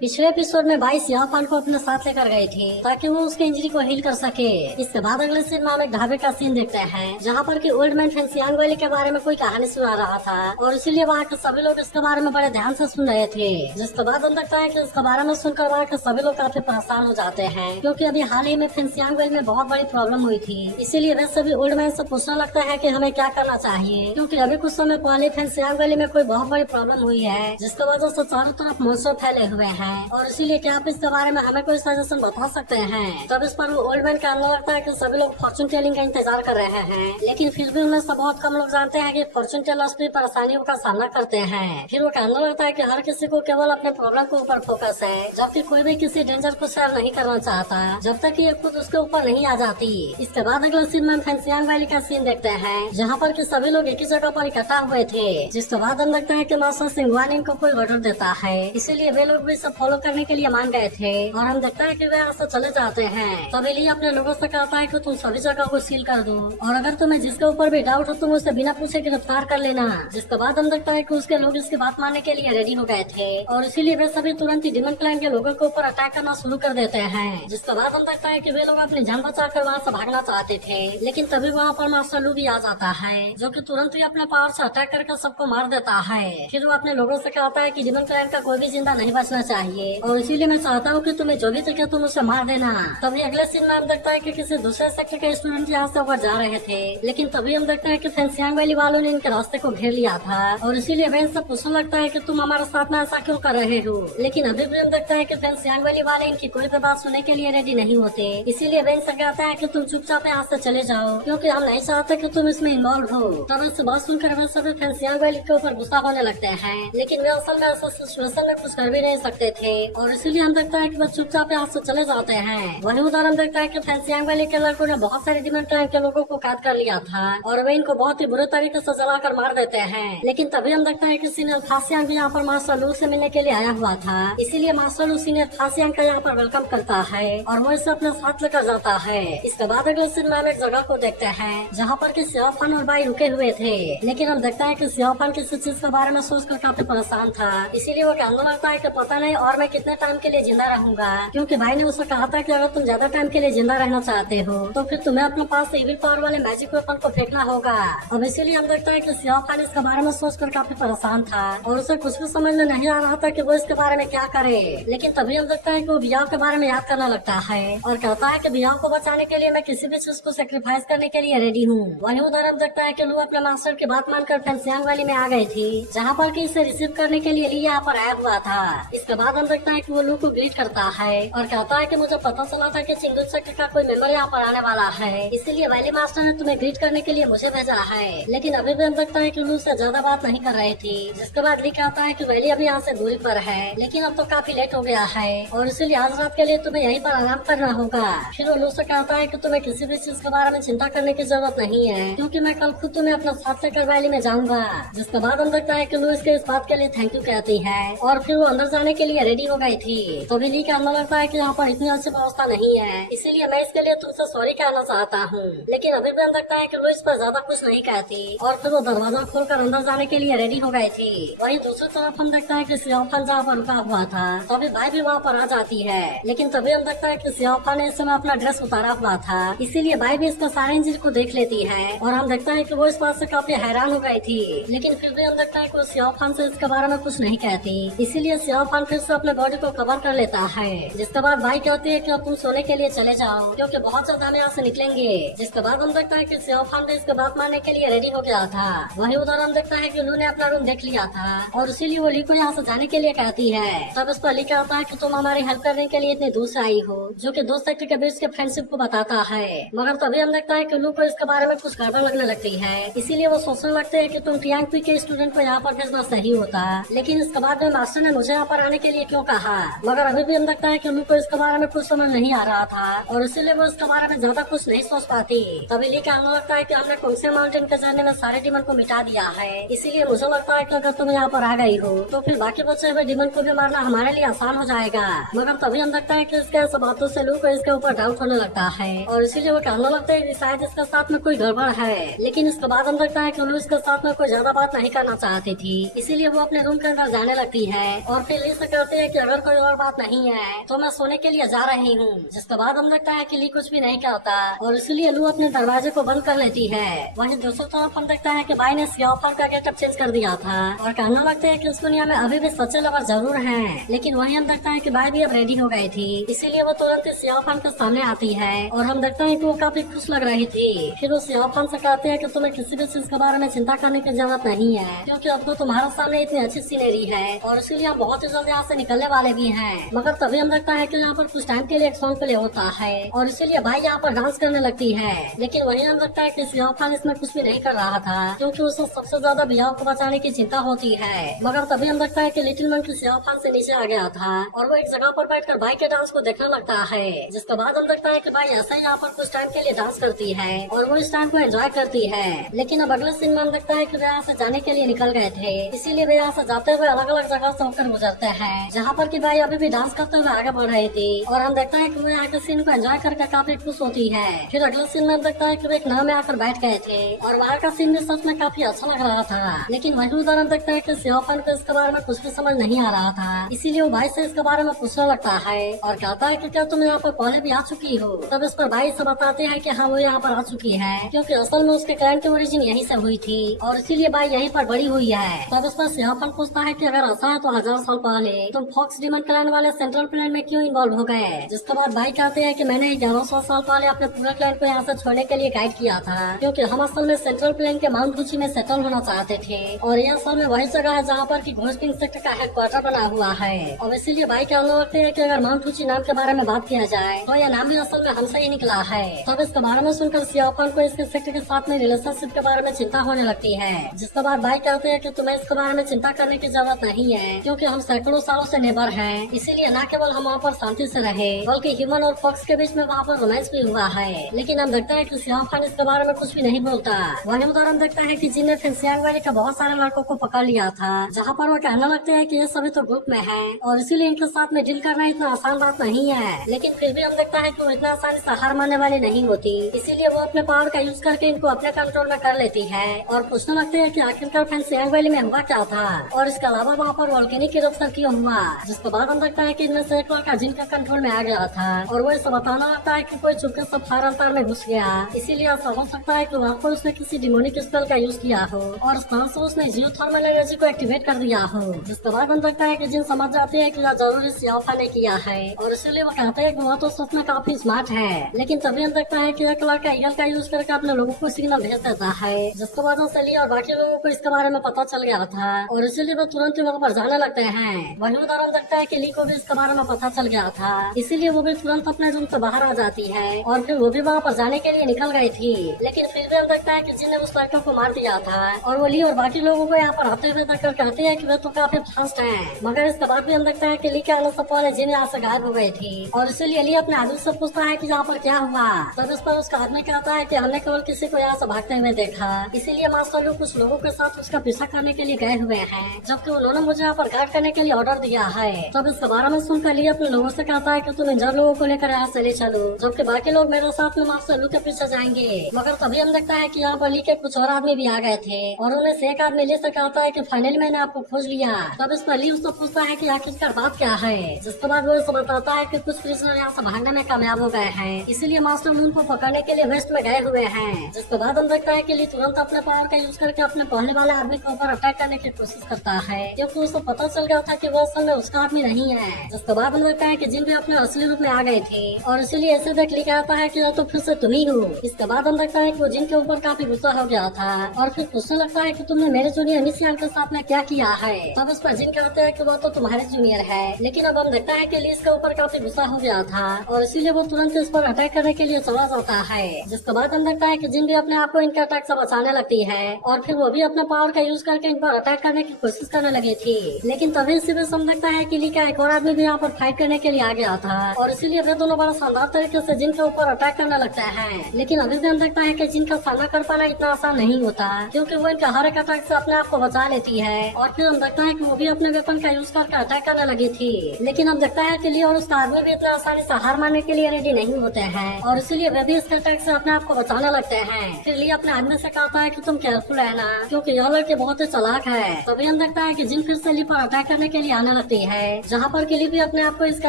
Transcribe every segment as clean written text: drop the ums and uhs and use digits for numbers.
पिछले एपिसोड में भाई सियाफान को अपने साथ लेकर गए थे ताकि वो उसके इंजरी को हील कर सके। इसके बाद अगले सीन में हम एक ढाबे का सीन देखते हैं जहाँ पर कि ओल्ड मैन फेंसियांग वैली के बारे में कोई कहानी सुना रहा था और इसीलिए वहाँ के सभी लोग इसके बारे में बड़े ध्यान से सुन रहे थे। जिसके बाद हम देखता है कि इसके बारे में सुनकर वहाँ के सभी लोग काफी परेशान हो जाते हैं क्योंकि अभी हाल ही में फेंसियांग वैली में बहुत बड़ी प्रॉब्लम हुई थी। इसीलिए वे सभी ओल्ड मैन से पूछने लगता है कि हमें क्या करना चाहिए, क्योंकि अभी कुछ समय पहले फेंसियांग वैली में कोई बहुत बड़ी प्रॉब्लम हुई है जिसकी वजह से चारों तरफ मॉन्स्टर फैले हुए हैं और इसीलिए क्या आप इसके बारे में हमें कोई सजेशन बता सकते हैं। तब इस पर वो ओल्ड मैन का अंदर लगता है कि सभी लोग फॉर्चून टेलिंग का इंतजार कर रहे हैं, लेकिन फिर भी उनमें से बहुत कम लोग जानते हैं कि फॉर्चून टेलर्स भी परेशानियों का सामना करते हैं। फिर वो कहने लगता है कि हर किसी को केवल अपने प्रॉब्लम के ऊपर फोकस है, जबकि कोई भी किसी डेंजर को शेयर नहीं करना चाहता जब तक ये खुद उसके ऊपर नहीं आ जाती। इसके बाद अगले सीन में फेंसियांग वैली का सीन देखते हैं जहाँ पर कि सभी लोग एक ही जगह पर इकट्ठा हुए थे। जिसके बाद हम देखते हैं कि मास्टर सिंगवान इनको कोई ऑर्डर देता है, इसीलिए वे लोग भी इसे फॉलो करने के लिए मान गए थे और हम देखते हैं कि वे यहाँ से चले जाते हैं। तब एली अपने लोगों से कहता है कि तुम सभी जगह को सील कर दो और अगर तुम्हें जिसके ऊपर भी डाउट हो तुम उसे बिना पूछे गिरफ्तार कर लेना। जिसके बाद हम देखता है कि उसके लोग इसकी बात मानने के लिए रेडी हो गए थे और इसीलिए वे सभी तुरंत ही डिमन क्लैन के लोगों के ऊपर अटैक करना शुरू कर देते हैं। जिसके बाद हम देखता है कि वे लोग अपनी जान बचाकर वहाँ से भागना चाहते थे, लेकिन तभी वहाँ पर मास्टर लू भी आ जाता है जो कि तुरंत ही अपने पावर से अटैक करके सबको मार देता है। फिर वो अपने लोगों से कहता है कि डिमन क्लैन का कोई भी जिंदा नहीं बचना चाहिए और इसीलिए मैं चाहता हूँ कि तुम्हें जो भी दिखे तुम उसे मार देना। तभी अगले सीन में हम देखता है कि किसी दूसरे सेक्टर के स्टूडेंट यहाँ से ऊपर जा रहे थे, लेकिन तभी हम देखते हैं कि फेंसियांग वैली वालों ने इनके रास्ते को घेर लिया था और इसीलिए वे इनसे पूछने लगता है कि तुम हमारे साथ में ऐसा क्यों कर रहे हो। लेकिन अभी भी हम देखते हैं कि फेंसियांग वैली वाले इनकी कोई भी बात सुनने के लिए रेडी नहीं होते, इसीलिए वे इनसे कहते हैं कि तुम चुपचाप यहाँ से चले जाओ क्योंकि हम नहीं चाहते कि तुम इसमें इन्वॉल्व हो। तब इस बात सुनकर वे सभी फेंसियांग वैली के ऊपर गुस्सा होने लगते हैं, लेकिन वे असल में ऐसा सिचुएशन में कुछ कर भी नहीं सकते थे और इसीलिए हम देखते हैं कि वे चुपचाप यहाँ से चले जाते हैं। वही उदाहरण देखता है कि फेंसियांग वैली के लड़कों ने बहुत सारे डिमन क्लैन के लोगों को कैद कर लिया था और वे इनको बहुत ही बुरे तरीके से जलाकर मार देते हैं। लेकिन तभी हम देखते हैं कि सीनियर फासियांग भी यहाँ पर मास्टर लू से मिलने के लिए आया हुआ था, इसीलिए मास्टर लू सीनियर फासियांग का यहाँ पर वेलकम करता है और वो इसे अपने साथ लेकर जाता है। इसके बाद अगले सीन में हम एक जगह को देखते हैं जहाँ पर की सियाफान और बाई रुके हुए थे, लेकिन हम देखते हैं कि सियाफान किसी चीज के बारे में सोचकर काफी परेशान था, इसीलिए वो कहने लगता है कि पता नहीं और मैं कितने टाइम के लिए जिंदा रहूंगा, क्योंकि भाई ने उसे कहा था कि अगर तुम ज्यादा टाइम के लिए जिंदा रहना चाहते हो तो फिर तुम्हें अपने पास इविल पावर वाले मैजिक वेपन को फेंकना होगा। अब इसीलिए हम देखते हैं कि सियाफान इसके बारे में सोचकर काफी परेशान था और उसे कुछ भी समझ में नहीं आ रहा था कि वो इसके बारे में क्या करे। लेकिन तभी हम देखते हैं कि वो बियाह के बारे में याद करने लगता है और कहता है कि बियाह को बचाने के लिए मैं किसी भी चीज को सेक्रीफाइस करने के लिए रेडी हूँ। वही उधर हम देखता है कि लू अपने मास्टर की बात मानकर फेंसियांग वैली में आ गई थी जहाँ पर कि इसे रिसीव करने के लिए यहाँ पर आया हुआ था। इसके बाद हम देखता है कि वो लू को ग्रीट करता है और कहता है कि मुझे पता चला था कि चिंगुल सेक्टर का कोई मेंबर यहाँ पर आने वाला है, इसीलिए वैली मास्टर ने तुम्हें ग्रीट करने के लिए मुझे भेजा है। लेकिन अभी भी हम देखता है कि लू से ज्यादा बात नहीं कर रही थी। जिसके बाद ली कहता है कि वैली अभी यहाँ से दूरी पर है, लेकिन अब तो काफी लेट हो गया है और इसीलिए आज रात के लिए तुम्हें यहीं पर आराम करना होगा। फिर वो लू से कहता है कि तुम्हें किसी भी चीज के बारे में चिंता करने की जरूरत नहीं है क्योंकि मैं कल खुद तुम्हें अपना साथ लेकर वैली में जाऊंगा। जिसके बाद हम देखता है कि लू इसके इस बात के लिए थैंक यू कहती है और फिर वो अंदर जाने के लिए रेडी हो गई थी। तो ली का अंदर लगता है कि यहाँ पर इतनी अच्छी व्यवस्था नहीं है, इसीलिए मैं इसके लिए तुमसे सॉरी कहना चाहता हूँ। लेकिन अभी भी हम देखता है कि वो इस पर ज्यादा कुछ नहीं कहती और फिर वो दरवाजा खोलकर अंदर जाने के लिए रेडी हो गई थी। वहीं दूसरी तरफ हम देखता है कि सियाफान जहाँ पर रुका हुआ था तभी भाई भी वहाँ पर आ जाती है, लेकिन तभी हम देखता है कि सियाफान ने इस समय अपना ड्रेस उतारा हुआ था, इसीलिए भाई भी इसका सारे इंजरी को देख लेती है और हम देखता है कि वो इस बात से काफी हैरान हो गई थी। लेकिन फिर भी हम देखता है कि वो सियाफान से इसके बारे में कुछ नहीं कहती, इसीलिए सियाफान फिर से अपने बॉडी को कवर कर लेता है। जिसके बाद भाई कहती है कि अब तुम सोने के लिए चले जाओ क्योंकि बहुत ज्यादा हम यहाँ से निकलेंगे। जिसके बाद हम देखता है कि सियाफान भी इसके बात मानने के लिए रेडी हो गया था। वही उधर हम देखता है कि लू ने अपना रूम देख लिया था और इसीलिए वो ली को यहाँ से जाने के लिए कहती है। तब इस पर ली कहता है कि तुम हमारी हेल्प करने के लिए इतनी दूर से आई हो, जो कि दो सेक्टर के बीच के फ्रेंडशिप को बताता है। मगर तभी हम देखता है कि लू को इसके बारे में कुछ गड़बड़ लगने लगती है, इसीलिए वो सोचने लगते हैं कि तुम टियांगपी के स्टूडेंट को यहाँ पर भेजना सही होता, लेकिन इसके बाद में मास्टर ने मुझे यहाँ पर आने के लिए क्यों कहा। मगर अभी भी हम देखता है कि लू को इसके बारे में कुछ समझ नहीं आ रहा था और इसीलिए वो इसके बारे में ज्यादा कुछ नहीं सोच पाती। तभी ली का अंदर लगता है कि हमने कुंगसे माउंटेन के जर्नी में सारे डिमन को मिटा दिया है, इसीलिए मुझे लगता है कि अगर तुम यहाँ पर आ गई हो तो फिर बाकी बचे हुए डिमन को भी मारना हमारे लिए आसान हो जाएगा। मगर तभी हम देखता है कि इसके सब बातों से लू को इसके ऊपर डाउट होने लगता है और इसीलिए वो कहने लगता है कि शायद इसके साथ में कोई गड़बड़ है। लेकिन इसके बाद हम देखता है कि इसके साथ में कोई ज्यादा बात नहीं करना चाहती थी, इसीलिए वो अपने रूम के अंदर जाने लगती है और फिर ली से कहते हैं कि अगर कोई और बात नहीं है तो मैं सोने के लिए जा रही हूँ। जिसके बाद हम देखता है कि ली कुछ भी नहीं कहता और इसीलिए लू अपने दरवाजे को बंद कर लेती है। वहीं दूसरी तरफ हम देखता है कि बाई ने सियाफान का गेटअप चेंज कर दिया था और कहना लगता है कि इस दुनिया में अभी भी सच्चे लवर जरूर हैं। लेकिन वहीं हम देखता है कि बाई भी अब रेडी हो गई थी, इसीलिए वो तुरंत सियाफान के सामने आती है और हम देखते हैं कि वो काफी खुश लग रही थी। फिर वो सियाफान से कहते हैं कि तुम्हें किसी भी चीज के बारे में चिंता करने की जरूरत नहीं है, क्योंकि अब तो तुम्हारे सामने इतनी अच्छी सीनरी है और इसीलिए हम बहुत ही जल्दी यहाँ से निकलने वाले भी हैं। मगर तभी हम देखता है कि यहाँ पर कुछ टाइम के लिए एक सॉन्ग प्ले होता है और इसीलिए भाई यहाँ पर डांस करने लगती है। लेकिन वहीं हम देखता है कि सियाफान इसमें कुछ भी नहीं कर रहा था, क्योंकि उसे सबसे ज्यादा बियाह को बचाने की चिंता होती है। मगर तभी हम देखता है कि लिटिल मंकी सियाफान से नीचे आ गया था और वो एक जगह पर बैठकर भाई के डांस को देखने लगता है। जिसके बाद हम देखता है कि भाई ऐसा ही यहाँ पर कुछ टाइम के लिए डांस करती है और वो इस टाइम को एंजॉय करती है। लेकिन अब अगले सीन में हम देखता है कि वे यहाँ से जाने के लिए निकल गए थे, इसीलिए वे यहाँ से जाते हुए अलग अलग जगह से होकर गुजरते हैं, जहाँ पर कि भाई अभी भी डांस करते हुए आगे बढ़ रही थी। और हम देखता है कि वो यहाँ के सीन को एंजॉय करके काफी खुश होती है। फिर अगले सीन में हम देखता है कि वे एक नाव में आकर बैठ गए थे और वहाँ का सीन भी सच में काफी अच्छा लग रहा था। लेकिन वही उधर हम देखता है कि सियाफान को इसके बारे में कुछ भी समझ नहीं आ रहा था, इसीलिए वो भाई से इसके बारे में पूछने लगता है और कहता है कि क्या तुम यहाँ पर पहले भी आ चुकी हो। तब इस पर भाई से बताते हैं कि हाँ वो यहाँ पर आ चुकी है, क्योंकि असल में उसके क्लैन की ओरिजिन यहीं से हुई थी और इसीलिए भाई यहीं पर बड़ी हुई है। तब इस पर सियाफान पूछता है कि अगर ऐसा है तो 1000 साल पहले तुम फॉक्स डीमन क्लैन वाले सेंट्रल प्लेन में क्यों इन्वॉल्व हो गए। जिसके बाद भाई कहते हैं कि मैंने 1100 साल पहले अपने पूरे क्लैन को यहाँ से छोड़ने के लिए गाइड किया था, क्योंकि हम असल में सेंट्रल प्लेन के माउंट फूजी में सेटल होना चाहते थे और ये असल में वही जगह है जहाँ पर की घोष किंग सेक्टर का हेडक्वार्टर बना हुआ है। और इसीलिए भाई कहने लगते हैं कि अगर माउंट फूजी नाम के बारे में बात किया जाए तो यह नाम भी असल में हमसे ही निकला है। तब इसके बारे में सुनकर सियाफान को इसके सेक्टर के साथ में रिलेशनशिप के बारे में चिंता होने लगती है। जिसके बाद भाई कहते हैं कि तुम्हें इसके बारे में चिंता करने की जरूरत नहीं है, क्योंकि हम सैकड़ों सालों से नेबर हैं, इसीलिए न केवल हम वहाँ पर शांति से रहे बल्कि ह्यूमन और फॉक्स के बीच में वहाँ पर रोमांस भी हुआ है। लेकिन हम देखते हैं कि सियाफान इसके बारे में कुछ भी नहीं बोलता। वही उदाहरण देखता है कि जिन ने फेंसियांग वैली के बहुत सारे लड़कों को पकड़ लिया था, जहाँ पर वो कहने लगते हैं कि ये सभी तो ग्रुप में है और इसीलिए इनके साथ में डील करना इतना आसान बात नहीं है। लेकिन फिर भी हम देखता है कि वो इतना आसानी से हार मानने वाली नहीं होती, इसीलिए वो अपने पावर का यूज करके इनको अपने कंट्रोल में कर लेती है और पूछने लगते हैं कि आखिरकार फेंसियांग वैली में हुआ क्या था और इसके अलावा वहाँ पर वोल्केनिक इरप्शन क्यों हुआ। जिसके बाद हम देखता है कि इनमें से एक लड़का जिनका कंट्रोल में आ गया था और वो इसे बताना लगता है कि कोई चुपके से फायर अल्टार में घुस गया, इसीलिए ऐसा हो सकता है कि वहाँ पर उसने किसी डिमोनिक स्पेल का यूज किया हो और इस तरह से उसने जियोथर्मल एनर्जी को एक्टिवेट कर दिया हो। जिसके बाद हम देखता है कि जिन समझ जाते हैं कि यह जरूर सियाफान ने किया है और इसीलिए वो कहते हैं कि वह तो सच में काफी स्मार्ट है। लेकिन तभी हम देखता है कि एक लड़का ईगल का यूज करके अपने लोगों को सिग्नल भेज देता है, जिसके बाद सली और बाकी लोगों को इसके बारे में पता चल गया था और इसीलिए वो तुरंत वहाँ पर जाने लगते हैं। वही उदाहरण देखता है कि ली को भी इसके बारे में पता चल गया था, इसीलिए वो भी तुरंत अपने रूम से बाहर आ जाती है और फिर वो भी वहाँ पर जाने के लिए निकल गई थी। लेकिन फिर भी हम देखता है कि जिन ने उस लड़के को मार दिया था और वो ली और बाकी लोगों को यहाँ पर आते हुए देखकर कहते हैं कि वे तो काफी फास्ट हैं। मगर इसके बाद भी हम देखता है कि ली के आने से पहले जिन यहाँ से गायब हो गई थी और इसीलिए ली अपने आदमी से पूछता है कि यहाँ पर क्या हुआ। तब इस पर उसका आदमी कहता है कि हमने केवल किसी को यहाँ से भागते हुए देखा, इसीलिए मास्टर लोग कुछ लोगों के साथ उसका पीछा करने के लिए गए हुए हैं, जबकि उन्होंने मुझे यहाँ पर गार्ड करने के लिए ऑर्डर दिया है। तब इसके बारे में सुनकर ली अपने लोगों से कहता है कि तुम इन लोगों को लेकर यहाँ से ले चलो, जबकि बाकी लोग मेरे साथ में मास्टर लू के पीछे जाएंगे। मगर तभी हम देखता है कि यहाँ पर ली के कुछ और आदमी भी आ गए थे और उन्हें से एक आदमी ली से कहता है कि फाइनली मैंने आपको खोज लिया। तब इस पर ली उससे पूछता है कि आखिरकार बात क्या है। जिसके बाद वो इसे बताता है कि कुछ प्रिजनर यहाँ से भागने में कामयाब हो गए हैं, इसीलिए मास्टर मून को पकड़ने के लिए वेस्ट में गए हुए हैं। जिसके बाद हम देखता है कि ली तुरंत अपने पावर का यूज करके अपने पहले वाले आदमी के ऊपर अटैक करने की कोशिश करता है, क्योंकि उसको पता चल गया था कि वो असल में उसका आदमी नहीं है। जिसके बाद हम देखता है कि जिन भी अपने असली रूप में आ गए थे और इसीलिए ऐसे देख ली कहता है कि तो फिर से तुम ही हो। इसके बाद हम देखता है कि वो जिन के ऊपर काफी गुस्सा हो गया था और फिर पूछने लगता है कि तुमने मेरे जूनियर मिसियान के साथ में क्या किया है। तब इस पर जिन कहते हैं कि वो तो तुम्हारे जूनियर है। लेकिन अब हम देखता है कि ली इसके ऊपर काफी गुस्सा हो गया था और इसीलिए वो तुरंत इस पर अटैक करने के लिए चला जाता है। जिसके बाद हम देखता है कि जिन भी अपने आप को इनके अटैक से बचाने लगती है और फिर वो भी अपने पावर का यूज करके इन पर अटैक करने की कोशिश करने लगी थी। लेकिन तभी इसी बीच हम देखता है कि ली का एक और आदमी भी यहाँ पर फाइट करने के लिए आ गया था और इसीलिए वे दोनों बड़ा शानदार तरीके से जिन के ऊपर अटैक करने लगते हैं। लेकिन अभी भी हम देखता है कि जिन का सामना कर पाना इतना आसान नहीं होता, क्योंकि वो इनका हर एक अटैक से अपने आप को बचा लेती है और फिर हम देखता है कि वो भी अपने वेपन का यूज करके अटैक करने लगी थी। लेकिन अब देखता है कि ली और उसका आदमी भी इतना आसानी से हार मानने के लिए रेडी नहीं होते हैं और इसीलिए वे भी इसके अटैक से अपने आप को बचाने लगते हैं। फिर ली अपने आदमी से कहता है कि तुम केयरफुल रहना, क्योंकि यह लड़के बहुत ही चालाक है। तभी हम देखता है कि जिन फिर से ली पर अटैक करने के लिए आने लगती है, जहाँ पर के लिए भी अपने आप को इसका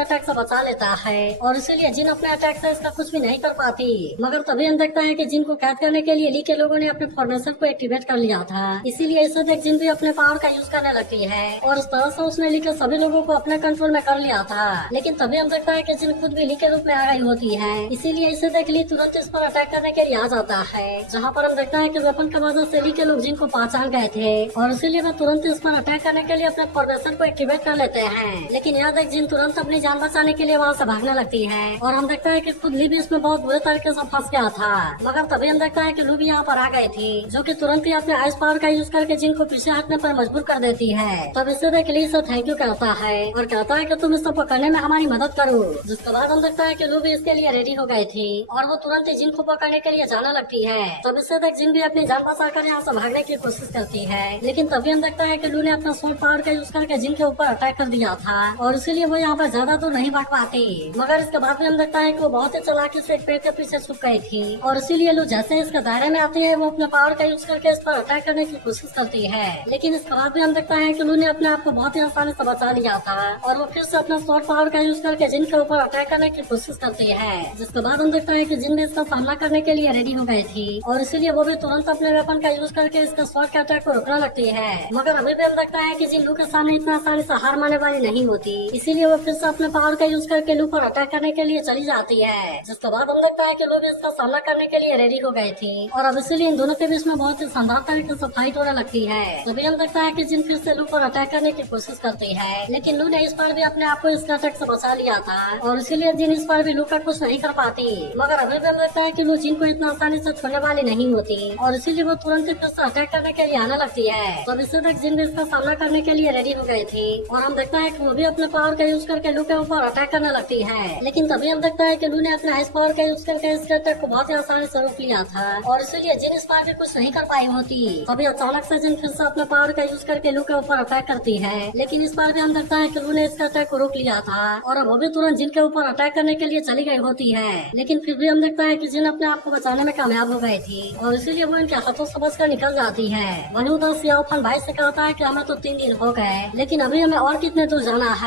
अटैक से बचा लेता है और इसीलिए जिन अपने अटैक से इसका कुछ भी नहीं कर पाती। मगर तभी हम देखता है कि जिन को कैद करने के लिए ली के लोगों ने अपने फॉर्मेशन को एक्टिवेट कर लिया था, इसीलिए इसे देख जिन भी अपने पावर का यूज करने लगती है और इस तरह से उसने ली के सभी लोगों को अपने कंट्रोल में कर लिया था। लेकिन तभी हम देखता है कि जिन खुद भी ली के रूप में आ गई होती है, इसीलिए इसे देख ली तुरंत इस पर अटैक करने के लिए आ जाता है, जहाँ पर हम देखता है कि वेपन की वजह से ली के लोग जिन को पहचान गए थे और इसीलिए वे तुरंत इस पर अटैक करने के लिए अपने फॉर्मेशन को एक्टिवेट कर लेते हैं। लेकिन यह देख जिन तुरंत अपनी जान बचाने के लिए वहाँ से भागने लगती है और हम देखता है कि खुद ली भी इसमें बहुत बुरे तरीके से फंस गया था। मगर तभी हम देखता है कि लू भी यहाँ पर आ गई थी, जो कि तुरंत ही अपने आइस पावर का यूज करके जिन को पीछे हटने पर मजबूर कर देती है। तब इससे देख ली इसे थैंक यू कहता है और कहता है कि तुम इसे पकड़ने में हमारी मदद करो। जिसके बाद हम देखता है कि लू भी इसके लिए रेडी हो गई थी और वो तुरंत ही जिन को पकड़ने के लिए जाने लगती है। तब इससे देख जिन भी अपनी जान बचाकर यहाँ से भागने की कोशिश करती है, लेकिन तभी हम देखता है कि लू ने अपना सोल पावर का यूज करके जिन के ऊपर अटैक कर दिया था और इसीलिए वो यहाँ पर ज्यादा दूर नहीं भाग पाती। मगर इसके बाद भी हम देखता है कि वो बहुत ही चालाकी से एक पेड़ के पीछे छुप गई थी और इसीलिए लू जैसे इसके दायरे में आती है वो अपने पावर का यूज करके इस पर अटैक करने की कोशिश करती है। लेकिन इसके बाद भी हम देखता है कि लू ने अपने आप को बहुत ही आसानी से बचा लिया था और वो फिर से अपना शॉर्ट पावर का यूज करके जिन के ऊपर अटैक करने की कोशिश करती है। जिसके बाद हम देखता है कि जिन भी इसका सामना करने के लिए रेडी हो गई थी और इसीलिए वो भी तुरंत अपने वेपन का यूज करके इसका शॉर्ट के अटैक को रोकने लगती है। मगर अभी भी हम देखता है कि जिन लू के सामने इतना आसानी से हार मानने वाली नहीं होती, इसीलिए वो फिर से अपने पावर का यूज करके लू पर अटैक करने के लिए चली जाती है। जिसके बाद हम देखता है कि लू भी इसका सामना करने के लिए रेडी हो गई थी और अब इसीलिए इन दोनों के बीच में बहुत ही शानदार तरीके से फाइट होने लगती है। तभी हम देखता है कि जिन फिर से लू पर अटैक करने की कोशिश करती है, लेकिन लू ने इस बार भी अपने आप को इसका अटैक से बचा लिया था और इसीलिए जिन इस बार भी लू का कुछ नहीं कर पाती। मगर अभी भी हम देखता है कि लू जिन को इतना आसानी से छोड़ने वाली नहीं होती और इसीलिए वो तुरंत ही फिर से अटैक करने के लिए आने लगती है। तो इससे तक जिन भी इसका सामना करने के लिए रेडी हो गई थी और हम देखता है कि वो भी अपने पावर का यूज करके लू के ऊपर अटैक करने लगती है। लेकिन तभी हम देखता है कि लू ने अपने आइस पावर का यूज करके इसके अटैक को बहुत ही आसानी से रोक लिया था और इसीलिए जिन इस बार भी कुछ नहीं कर पाई होती। तभी अचानक से जिन फिर से अपने पावर का यूज करके लू के ऊपर अटैक करती है, लेकिन इस बार भी हम देखता है कि लू ने इसका अटैक को रोक लिया था और वो भी तुरंत जिन के ऊपर अटैक करने के लिए चली गई होती है। लेकिन फिर भी हम देखता है कि जिन अपने आप को बचाने में कामयाब हो गई थी और इसीलिए वो इनके हाथों से बचकर निकल जाती है। वहीं उधर सियाओफान भाई से कहता है कि हमें तो 3 दिन हो गए, लेकिन अभी हमें और कितने दूर जाना है।